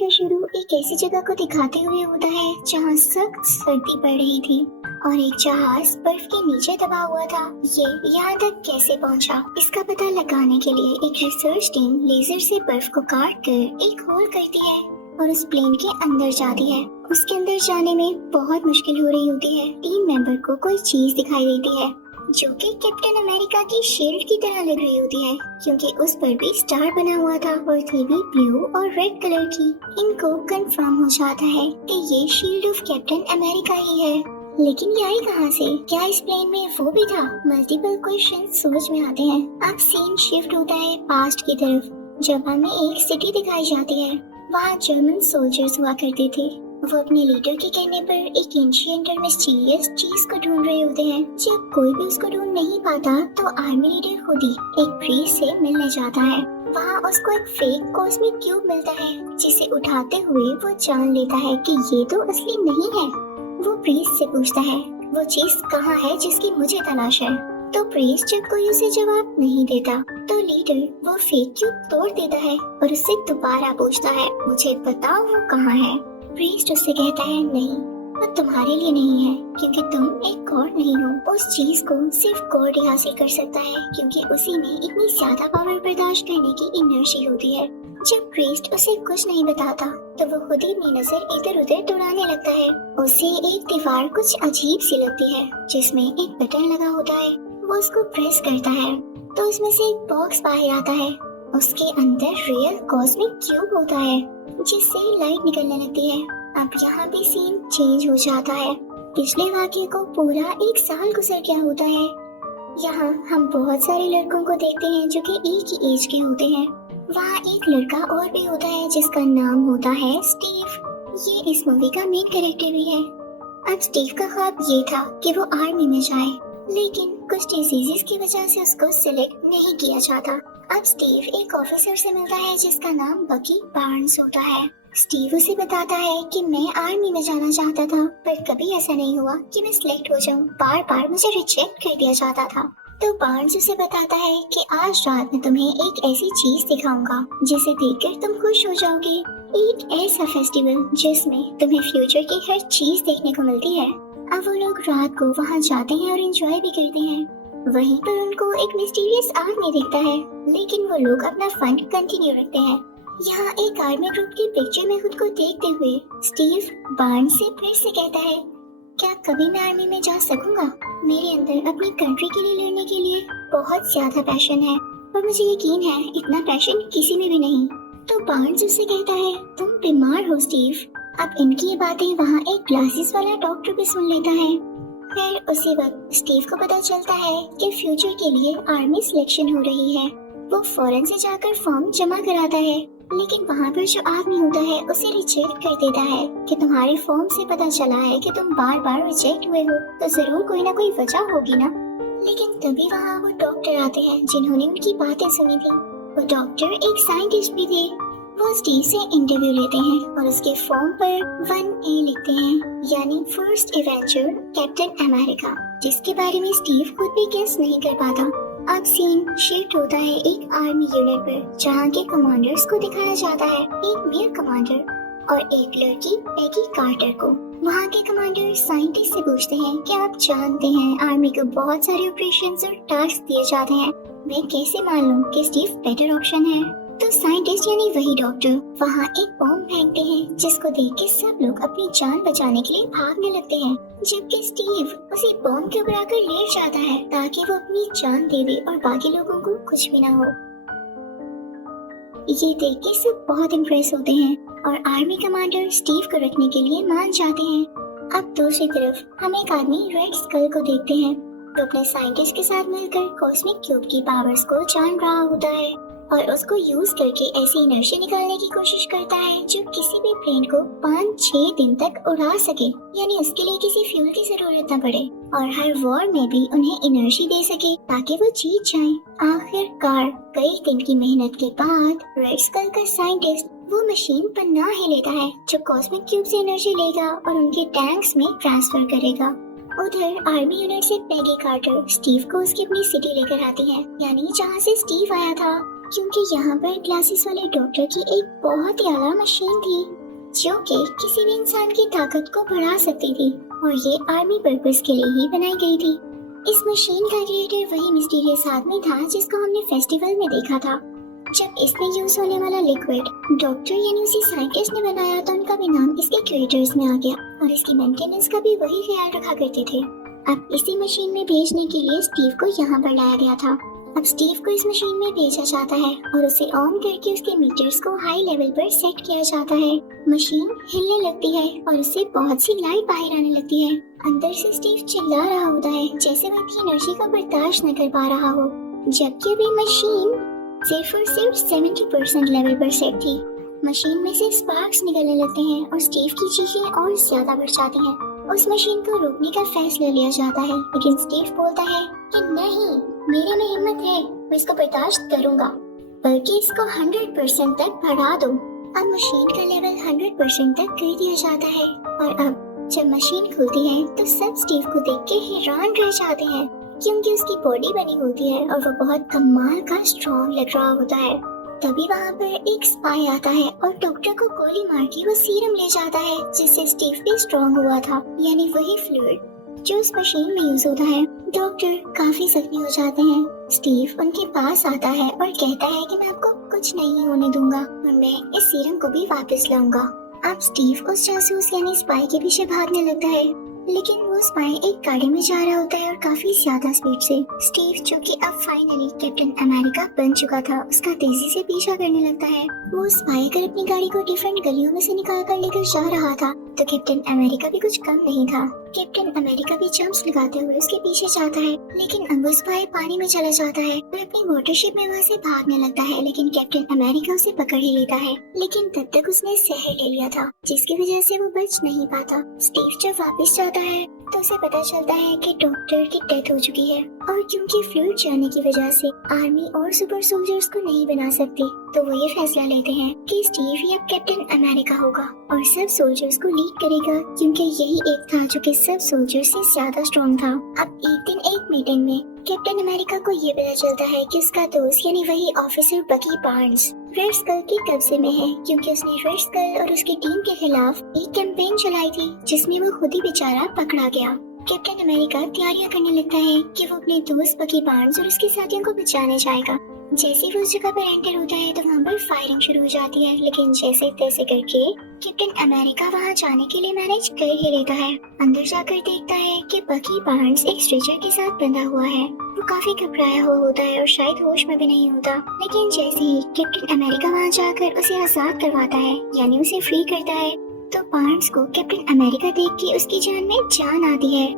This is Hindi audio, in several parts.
का शुरू एक ऐसी जगह को दिखाते हुए होता है जहाँ सख्त सर्दी पड़ रही थी और एक जहाज बर्फ के नीचे दबा हुआ था। ये यहाँ तक कैसे पहुँचा, इसका पता लगाने के लिए एक रिसर्च टीम लेजर से बर्फ को काट कर एक होल करती है और उस प्लेन के अंदर जाती है। उसके अंदर जाने में बहुत मुश्किल हो रही होती है। टीम मेंबर को कोई चीज दिखाई देती है जो कि कैप्टन अमेरिका की शील्ड की तरह लग रही होती है, क्योंकि उस पर भी स्टार बना हुआ था और थी भी ब्लू और रेड कलर की। इनको कंफर्म हो जाता है कि ये शील्ड ऑफ कैप्टन अमेरिका ही है। लेकिन ये आई कहाँ से? क्या इस प्लेन में वो भी था? मल्टीपल क्वेश्चन सोच में आते हैं। अब सीन शिफ्ट होता है पास्ट की तरफ, जब हमें एक सिटी दिखाई जाती है। वहाँ जर्मन सोल्जर्स हुआ करते थे। वो अपने लीडर के कहने पर एक एंशिएंट और मिस्टीरियस चीज को ढूंढ रहे होते हैं। जब कोई भी उसको ढूंढ नहीं पाता तो आर्मी लीडर खुद ही एक प्रीस्ट से मिलने जाता है। वहाँ उसको एक फेक कॉस्मिक क्यूब मिलता है, जिसे उठाते हुए वो जान लेता है कि ये तो असली नहीं है। वो प्रीस्ट से पूछता है वो चीज कहाँ है जिसकी मुझे तलाश है। तो प्रीस्ट जब कोई उसे जवाब नहीं देता तो लीडर वो फेक क्यूब तोड़ देता है और उससे दोबारा पूछता है मुझे बताओ वो कहाँ है। प्रीस्ट उससे कहता है नहीं, वो तुम्हारे लिए नहीं है, क्योंकि तुम एक गॉड नहीं हो। उस चीज को सिर्फ गॉड ही हासिल कर सकता है, क्योंकि उसी में इतनी ज्यादा पावर बर्दाश्त करने की एनर्जी होती है। जब प्रीस्ट उसे कुछ नहीं बताता तो वो खुद ही अपनी नजर इधर उधर दौड़ाने लगता है। उसे एक दीवार कुछ अजीब सी लगती है जिसमें एक बटन लगा होता है। वो उसको प्रेस करता है तो उसमें से एक बॉक्स बाहर आता है। उसके अंदर रियल कॉस्मिक क्यूब होता है जिससे लाइट निकलने लगती है। अब यहाँ भी सीन चेंज हो जाता है। पिछले वाक्य को पूरा एक साल गुजर गया होता है। यहाँ हम बहुत सारे लड़कों को देखते हैं जो कि एक ही एज के होते हैं। वहाँ एक लड़का और भी होता है जिसका नाम होता है स्टीव। ये इस मूवी का मेन कैरेक्टर भी है। अब स्टीव का ख्वाब ये था कि वो आर्मी में जाए, लेकिन कुछ डिजीजेस की वजह से उसको सिलेक्ट नहीं किया जाता। अब स्टीव एक ऑफिसर से मिलता है जिसका नाम बकी बार्न्स होता है। स्टीव उसे बताता है कि मैं आर्मी में जाना चाहता था, पर कभी ऐसा नहीं हुआ कि मैं सिलेक्ट हो जाऊं। बार बार मुझे रिजेक्ट कर दिया जाता था। तो बार्न्स उसे बताता है कि आज रात में तुम्हें एक ऐसी चीज दिखाऊंगा जिसे देखकर तुम खुश हो जाओगे। एक ऐसा फेस्टिवल जिसमें तुम्हें फ्यूचर की हर चीज देखने को मिलती है। अब वो लोग रात को वहाँ जाते हैं और एंजॉय भी करते हैं। वहीं पर उनको एक मिस्टीरियस आदमी दिखता है, लेकिन वो लोग अपना फन कंटिन्यू रखते हैं। यहाँ एक आर्मी ग्रुप की पिक्चर में खुद को देखते हुए स्टीव बार्न्स से फिर से कहता है क्या कभी मैं आर्मी में जा सकूंगा? मेरे अंदर अपनी कंट्री के लिए लड़ने के लिए बहुत ज्यादा पैशन है और मुझे यकीन है इतना पैशन किसी में भी नहीं। तो बार्न्स उससे कहता है तुम बीमार हो स्टीव। अब इनकी ये बातें वहाँ एक ग्लासेस वाला डॉक्टर भी सुन लेता है। फिर उसी वक्त स्टीव को पता चलता है कि फ्यूचर के लिए आर्मी सिलेक्शन हो रही है। वो फौरन से जाकर फॉर्म जमा कराता है, लेकिन वहाँ पर जो आदमी होता है उसे रिजेक्ट कर देता है कि तुम्हारे फॉर्म से पता चला है कि तुम बार बार रिजेक्ट हुए हो, तो जरूर कोई ना कोई वजह होगी ना। लेकिन तभी वहाँ वो डॉक्टर आते हैं जिन्होंने उनकी बातें सुनी थी। वो डॉक्टर एक साइंटिस्ट भी थे। वो स्टीव से इंटरव्यू लेते हैं और उसके फॉर्म पर 1A लिखते हैं, यानी फर्स्ट एवेंजर कैप्टन अमेरिका, जिसके बारे में स्टीव खुद भी गेस नहीं कर पाता। अब सीन शिफ्ट होता है एक आर्मी यूनिट पर, जहाँ के कमांडर्स को दिखाया जाता है, एक मेल कमांडर और एक लड़की पैगी कार्टर को। वहाँ के कमांडर साइंटिस्ट से पूछते हैं कि आप जानते हैं आर्मी को बहुत सारे ऑपरेशंस और टास्क दिए जाते हैं, मैं कैसे मान लूं कि स्टीव बेटर ऑप्शन है? तो साइंटिस्ट यानी वही डॉक्टर वहाँ एक बॉम्ब फेंकते हैं, जिसको देख के सब लोग अपनी जान बचाने के लिए भागने लगते हैं, जबकि स्टीव उसी बॉम्ब के ऊपर आकर लेट जाता है ताकि वो अपनी जान दे दे और बाकी लोगों को कुछ भी ना हो। ये देख के सब बहुत इम्प्रेस होते हैं और आर्मी कमांडर स्टीव को रखने के लिए मान जाते हैं। अब दूसरी तरफ हम एक आदमी रेड स्कल को देखते हैं, तो अपने साइंटिस्ट के साथ मिलकर कॉस्मिक क्यूब की पावर्स को जान रहा होता है और उसको यूज करके ऐसी इनर्जी निकालने की कोशिश करता है जो किसी भी प्लेन को 5-6 दिन तक उड़ा सके, यानी उसके लिए किसी फ्यूल की जरूरत न पड़े और हर वॉर में भी उन्हें एनर्जी दे सके ताकि वो जीत जाएं। आखिरकार कई दिन की मेहनत के बाद रेड स्कल का साइंटिस्ट वो मशीन बना ही लेता है जो कॉस्मिक क्यूब से एनर्जी लेगा और उनके टैंक्स में ट्रांसफर करेगा। उधर आर्मी यूनिट से पैगी कार्टर स्टीव को उसकी अपनी सिटी लेकर आती है, यानी जहाँ से स्टीव आया था। क्योंकि यहाँ पर ग्लासेस वाले डॉक्टर की एक बहुत ही आला मशीन थी जो कि किसी भी इंसान की ताकत को बढ़ा सकती थी और ये आर्मी पर्पस के लिए ही बनाई गई थी। इस मशीन का क्रिएटर वही मिस्टीरियस आदमी था जिसको हमने फेस्टिवल में देखा था। जब इसमें यूज होने वाला लिक्विड डॉक्टर यानी उसी साइंटिस्ट ने बनाया तो उनका भी नाम इसके क्रिएटर्स में आ गया और इसकी मेंटेनेंस का भी वही ख्याल रखा करते थे। अब इसी मशीन में भेजने के लिए स्टीव को यहाँ पर लाया गया था। अब स्टीव को इस मशीन में भेजा जाता है और उसे ऑन करके उसके मीटर्स को हाई लेवल पर सेट किया जाता है। मशीन हिलने लगती है और उससे बहुत सी लाइट बाहर आने लगती है। अंदर से स्टीव चिल्ला रहा होता है जैसे वह इतनी एनर्जी को बर्दाश्त न कर पा रहा हो, जबकि अभी मशीन सिर्फ और सिर्फ 70% लेवल पर सेट थी। मशीन में से स्पार्क्स निकलने लगते हैं और स्टीव की चीखें और ज्यादा बढ़ जाती हैं। उस मशीन को रोकने का फैसला लिया जाता है, लेकिन स्टीव बोलता है कि नहीं, मेरे में हिम्मत है, मैं इसको बर्दाश्त करूंगा, बल्कि इसको 100% तक बढ़ा दो। अब मशीन का लेवल 100% तक कर दिया जाता है और अब जब मशीन खुलती है तो सब स्टीव को देख के हैरान रह जाते हैं क्योंकि उसकी बॉडी बनी होती है और वो बहुत कमाल का स्ट्रॉन्ग लग रहा होता है। तभी वहाँ पर एक स्पाई आता है और डॉक्टर को गोली मार के वो सीरम ले जाता है जिससे स्टीव भी स्ट्रॉन्ग हुआ था, यानी वही फ्लूइड जो उस मशीन में यूज होता है। डॉक्टर काफी जख्मी हो जाते हैं। स्टीव उनके पास आता है और कहता है कि मैं आपको कुछ नहीं होने दूंगा और मैं इस सीरम को भी वापस लाऊंगा। अब स्टीव उस जासूस यानी स्पाई के पीछे भागने लगता है, लेकिन वो स्पाई एक गाड़ी में जा रहा होता है और काफी ज्यादा स्पीड से। स्टीव जो कि अब फाइनली कैप्टन अमेरिका बन चुका था, उसका तेजी से पीछा करने लगता है। वो स्पाई अगर अपनी गाड़ी को डिफरेंट गलियों में से निकाल कर लेकर जा रहा था तो कैप्टन अमेरिका भी कुछ कम नहीं था। कैप्टन अमेरिका भी जंप्स लगाते हुए उसके पीछे जाता है, लेकिन अब वो स्पाई पानी में चला जाता है और अपनी वाटरशिप में वहाँ से भागने लगता है, लेकिन कैप्टन अमेरिका उसे पकड़ ही लेता है। लेकिन तब तक उसने जहर ले लिया था जिसकी वजह से वो बच नहीं पाता। स्टीव जब वापस जाता है तो उसे पता चलता है कि डॉक्टर की डेथ हो चुकी है और क्योंकि फ्लूइड जाने की वजह से आर्मी और सुपर सोल्जर्स को नहीं बना सकती, तो वो ये फैसला लेते हैं कि स्टीव ही अब कैप्टन अमेरिका होगा और सब सोल्जर्स को लीड करेगा, क्योंकि यही एक था जो कि सब सोल्जर्स से ज्यादा स्ट्रॉन्ग था। अब एक दिन एक मीटिंग में कैप्टन अमेरिका को ये पता चलता है कि उसका दोस्त यानी वही ऑफिसर बकी बार्न्स रेड स्कल के कब्जे में है, क्योंकि उसने रेड स्कल और उसकी टीम के खिलाफ एक कैंपेन चलाई थी जिसमें वो खुद ही बेचारा पकड़ा गया। कैप्टन अमेरिका तैयारियां करने लगता है कि वो अपने दोस्त बकी बार्न्स और उसके साथियों को बचाने जाएगा। जैसे ही वो उस जगह पर एंटर होता है तो वहाँ पर फायरिंग शुरू हो जाती है, लेकिन जैसे तैसे करके कैप्टन अमेरिका वहाँ जाने के लिए मैनेज कर ही लेता है। अंदर जाकर देखता है कि बकी बार्न्स एक स्ट्रेचर के साथ बंधा हुआ है। वो काफी घबराया हुआ होता है और शायद होश में भी नहीं होता, लेकिन जैसे ही कैप्टन अमेरिका वहाँ जाकर उसे आजाद करवाता है यानी उसे फ्री करता है, तो बार्न्स को कैप्टन अमेरिका देख के उसकी जान में जान आती है।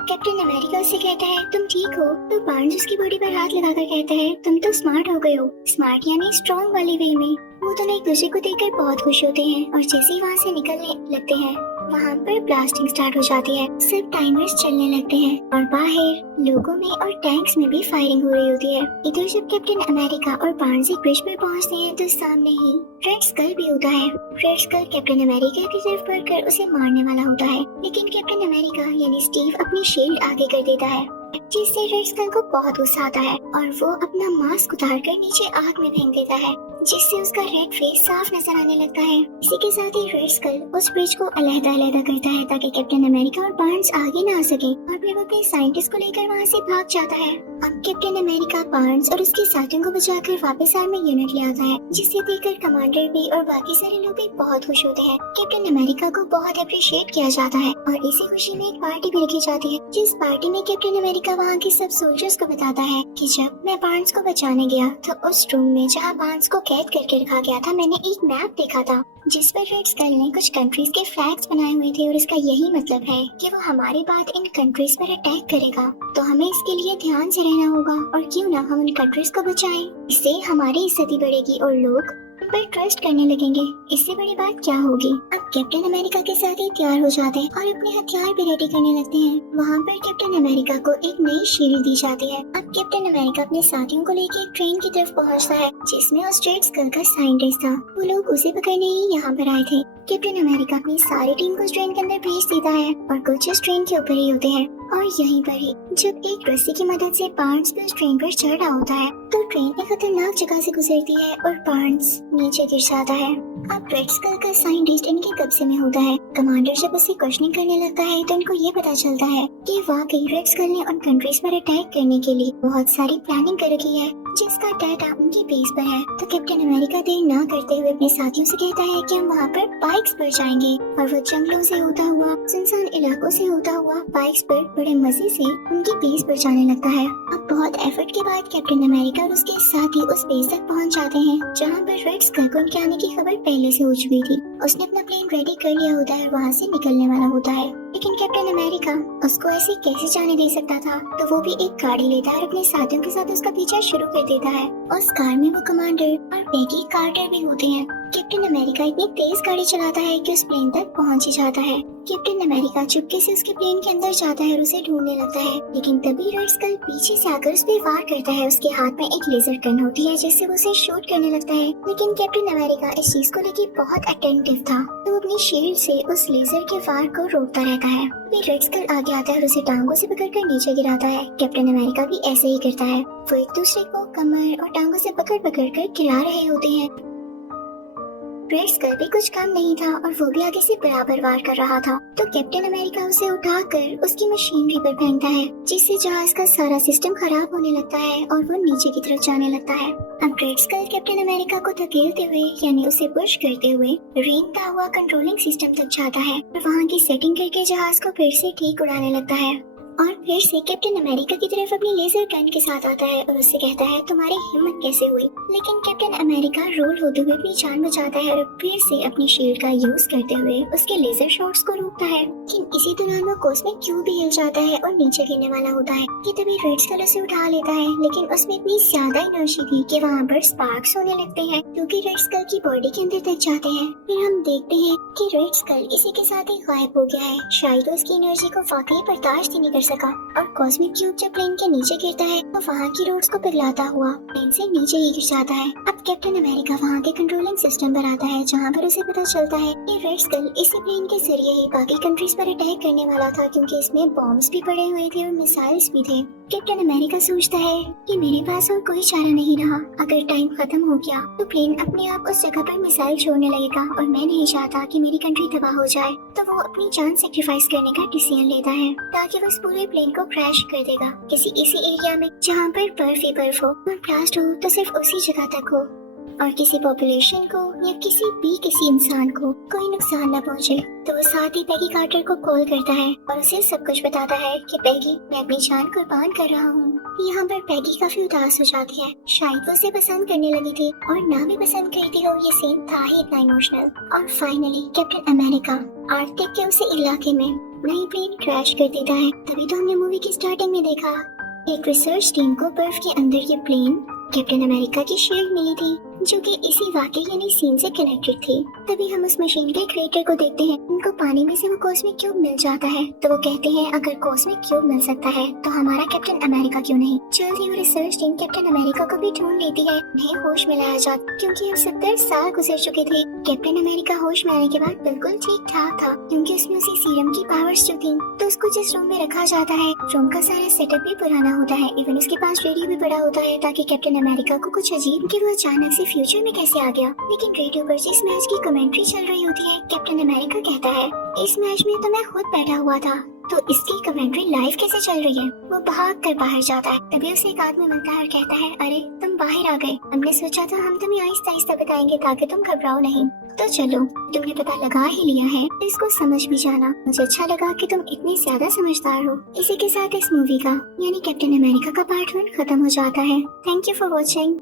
कैप्टन अमेरिका उससे कहता है तुम ठीक हो, तो बार्न्स उसकी बॉडी पर हाथ लगाकर कहता है तुम तो स्मार्ट हो गए हो। स्मार्ट यानी स्ट्रॉन्ग वाली वे में। वो दोनों एक दूसरे को देखकर बहुत खुश होते हैं और जैसे ही वहाँ से निकलने लगते हैं वहाँ पर ब्लास्टिंग स्टार्ट हो जाती है। सब टाइमर्स चलने लगते हैं और बाहर लोगों में और टैंक्स में भी फायरिंग हो रही होती है। इधर जब कैप्टन अमेरिका और बार्न्स एक ब्रिज पर पहुँचते हैं तो सामने ही रेड स्कल भी होता है। रेड स्कल कैप्टन अमेरिका की तरफ बढ़कर उसे मारने वाला होता है, लेकिन कैप्टन अमेरिका यानी स्टीव अपनी शील्ड आगे कर देता है, जिससे रेड स्कल को बहुत गुस्सा आता है और वो अपना मास्क उतार कर नीचे आग में फेंक देता है, जिससे उसका रेड फेस साफ नजर आने लगता है। इसी के साथ ही रेड स्कल उस ब्रिज को अलग-अलग करता है ताकि कैप्टन अमेरिका और बार्न्स आगे ना आ सके, और फिर वो अपने साइंटिस्ट को लेकर वहाँ से भाग जाता है। अब कैप्टन अमेरिका बार्न्स और उसके साथियों को बचाकर वापस आर्मी यूनिट ले आता है, जिसे देखकर कमांडर भी और बाकी सारे लोग भी बहुत खुश होते हैं। कैप्टन अमेरिका को बहुत अप्रिशिएट किया जाता है और इसी खुशी में एक पार्टी भी रखी जाती है, जिस पार्टी में कैप्टन अमेरिका वहाँ के सब सोल्जर्स को बताता है कि जब मैं बार्न्स को बचाने गया तो उस रूम में जहाँ बार्न्स को कैद करके रखा गया था, मैंने एक मैप देखा था जिस पर रेड स्कल ने कुछ कंट्रीज के फ्लैग्स बनाए हुए थे और इसका यही मतलब है कि वो हमारे बाद इन कंट्रीज पर अटैक करेगा, तो हमें इसके लिए ध्यान से रहना होगा और क्यों ना हम उन कंट्रीज को बचाएं। इससे हमारी इज्जत ही बढ़ेगी और लोग हम पर ट्रस्ट करने लगेंगे। इससे बड़ी बात क्या होगी। अब कैप्टन अमेरिका के साथ ही तैयार हो जाते हैं और अपने हथियार भी रेडी करने लगते हैं। वहाँ पर कैप्टन अमेरिका को एक नई शील्ड दी जाती है। अब कैप्टन अमेरिका अपने साथियों को लेकर एक ट्रेन की तरफ पहुँचता है जिसमें उस रेड स्कल का साइंटिस्ट था। वो लोग उसे पकड़ने ही यहाँ पर आए थे। कैप्टन अमेरिका अपनी सारी टीम को ट्रेन के अंदर भेज देता है और कुछ इस ट्रेन के ऊपर ही होते हैं। और यहीं पर ही जब एक रस्सी की मदद से बार्न्स भी उस ट्रेन पर चढ़ रहा होता है तो ट्रेन एक खतरनाक जगह से गुजरती है और बार्न्स नीचे गिर जाता है। अब रेड स्कल का साइंटिस्ट इनके कब्जे में होता है। कमांडर जब उसे क्वेश्चनिंग करने लगता है तो इनको ये पता चलता है कि वाकई रेड स्कल ने उन कंट्रीज पर अटैक करने के लिए बहुत सारी प्लानिंग कर रखी है जिसका डाटा उनकी बेस पर है। तो कैप्टन अमेरिका देर ना करते हुए अपने साथियों से कहता है कि हम वहाँ पर बाइक्स पर जाएंगे और वो जंगलों से होता हुआ सुनसान इलाकों से होता हुआ बाइक्स पर बड़े मजे से उनकी बेस पर जाने लगता है। अब बहुत एफर्ट के बाद कैप्टन अमेरिका और उसके साथी उस बेस तक पहुँच जाते हैं जहाँ पर रेड स्कल को उनके आने की खबर पहले से हो चुकी थी। उसने अपना प्लेन रेडी कर लिया होता है और वहाँ से निकलने वाला होता है, लेकिन कैप्टन अमेरिका उसको ऐसे कैसे जाने दे सकता था। तो वो भी एक गाड़ी लेता है और अपने साथियों के साथ उसका पीछा शुरू कर देता है। उस कार में वो कमांडर और पेगी कार्टर भी होते हैं। कैप्टन अमेरिका इतनी तेज गाड़ी चलाता है कि उस प्लेन तक पहुंच ही जाता है। कैप्टन अमेरिका चुपके से उसके प्लेन के अंदर जाता है और उसे ढूंढने लगता है, लेकिन तभी रेड स्कल पीछे से आकर उस पर वार करता है। उसके हाथ में एक लेजर गन होती है जिससे वो उसे शूट करने लगता है, लेकिन कैप्टन अमेरिका इस चीज को लेकर बहुत अटेंटिव था तो वो अपनी शील्ड से उस लेजर के वार को रोकता रहता है। फिर रेड स्कल आगे आता है और उसे टांगों से पकड़कर नीचे गिराता है। कैप्टन अमेरिका भी ऐसे ही करता है। वो एक दूसरे को कमर और टांगों से पकड़ कर गिरा रहे होते हैं। रेड स्कल भी कुछ कम नहीं था और वो भी आगे से बराबर वार कर रहा था। तो कैप्टन अमेरिका उसे उठाकर उसकी मशीनरी पर फेंकता है जिससे जहाज का सारा सिस्टम खराब होने लगता है और वो नीचे की तरफ जाने लगता है। अब रेड स्कल कैप्टन अमेरिका को धकेलते हुए यानी उसे पुश करते हुए रेंगता हुआ कंट्रोलिंग सिस्टम तक जाता है और वहाँ की सेटिंग करके जहाज को फिर से ठीक उड़ाने लगता है और फिर से कैप्टन अमेरिका की तरफ अपनी लेजर गन के साथ आता है और उससे कहता है तुम्हारी हिम्मत कैसे हुई। लेकिन कैप्टन अमेरिका रोल होते हुए अपनी जान बचाता है और फिर से अपनी शील्ड का यूज करते हुए उसके लेजर शॉट्स को रोकता है। लेकिन इसी दौरान वो कॉस्मिक क्यूब भी हिल जाता है और नीचे गिरने वाला होता है कि तभी रेड स्कल उसे उठा लेता है, लेकिन उसमें इतनी ज्यादा एनर्जी थी कि वहाँ पर स्पार्क्स होने लगते हैं क्योंकि रेड स्कल की बॉडी के अंदर तक जाते हैं। फिर हम देखते हैं कि रेड स्कल इसी के साथ ही गायब हो गया है। शायद उसकी एनर्जी को वाकई बर्दाश्त ही नहीं कर सका और कॉस्मिक क्यूब जब प्लेन के नीचे गिरता है तो वहाँ की रोड्स को पिघलाता हुआ प्लेन से नीचे ही गिर जाता है। अब कैप्टन अमेरिका वहाँ के कंट्रोलिंग सिस्टम पर आता है जहाँ पर उसे पता चलता है कि रेड स्कल इसी प्लेन के जरिए ही बाकी कंट्रीज पर अटैक करने वाला था क्योंकि इसमें बॉम्ब्स भी पड़े हुए थे और मिसाइल्स भी थे। कैप्टन अमेरिका सोचता है कि मेरे पास और कोई चारा नहीं रहा, अगर टाइम खत्म हो गया तो प्लेन अपने आप उस जगह पर मिसाइल छोड़ने लगेगा और मैं नहीं चाहता कि मेरी कंट्री तबाह हो जाए। तो वो अपनी जान सेक्रीफाइस करने का डिसीजन लेता है ताकि वो इस पूरे प्लेन को क्रैश कर देगा किसी ऐसी एरिया में जहाँ पर बर्फ ही बर्फ हो और ब्लास्ट हो तो सिर्फ उसी जगह तक हो और किसी पॉपुलेशन को या किसी इंसान को कोई नुकसान न पहुँचे। तो वो साथ ही पैगी कार्टर को कॉल करता है और उसे सब कुछ बताता है कि पैगी मैं अपनी जान कुर्बान कर रहा हूँ। यहाँ पर पैगी काफी उदास हो जाती है, शायद वो उसे पसंद करने लगी थी और ना भी पसंद करती हो, ये सीन था ही इतना इमोशनल। और फाइनली कैप्टन अमेरिका आर्कटिक के उस इलाके में नई प्लेन क्रैश कर देता है। तभी तो हमने मूवी की स्टार्टिंग में देखा एक रिसर्च टीम को बर्फ के अंदर ये प्लेन कैप्टन अमेरिका की शील्ड मिली थी जो कि इसी वाकई यानी सीन से कनेक्टेड थी। तभी हम उस मशीन के क्रिएटर को देखते हैं, उनको पानी में से वो कॉस्मिक क्यूब मिल जाता है तो वो कहते हैं अगर कॉस्मिक क्यूब मिल सकता है तो हमारा कैप्टन अमेरिका क्यों नहीं। जल्द ही वो रिसर्च टीम कैप्टन अमेरिका को भी ढूंढ लेती है, उन्हें होश में लाया जाता क्योंकि अब 70 साल गुजर चुके थे। कैप्टन अमेरिका होश में आने के बाद बिल्कुल ठीक ठाक था क्योंकि उसमें उसी सीरम की पावर्स जो थी। तो उसको जिस रूम में रखा जाता है रूम का सारा सेटअप भी पुराना होता है, इवन उसके पास रेडियो भी बड़ा होता है ताकि कैप्टन अमेरिका को कुछ अजीब कि वो अचानक से फ्यूचर में कैसे आ गया। लेकिन रेडियो पर जिस मैच की कमेंट्री चल रही होती है कैप्टन अमेरिका कहता है इस मैच में तो मैं खुद बैठा हुआ था तो इसकी कमेंट्री लाइव कैसे चल रही है। वो भाग कर बाहर जाता है, तभी उसे एक आदमी मिलता है और कहता है अरे तुम बाहर आ गए, हमने सोचा था हम तुम्हें आहिस्ता आहिस्ता बताएंगे ताकि तुम घबराओ नहीं। तो चलो तुमने पता लगा ही लिया है तो इसको समझ भी जाना। मुझे अच्छा लगा कि तुम इतने ज्यादा समझदार हो। इसी के साथ इस मूवी का यानी कैप्टन अमेरिका का पार्ट 1 खत्म हो जाता है। Thank you for watching.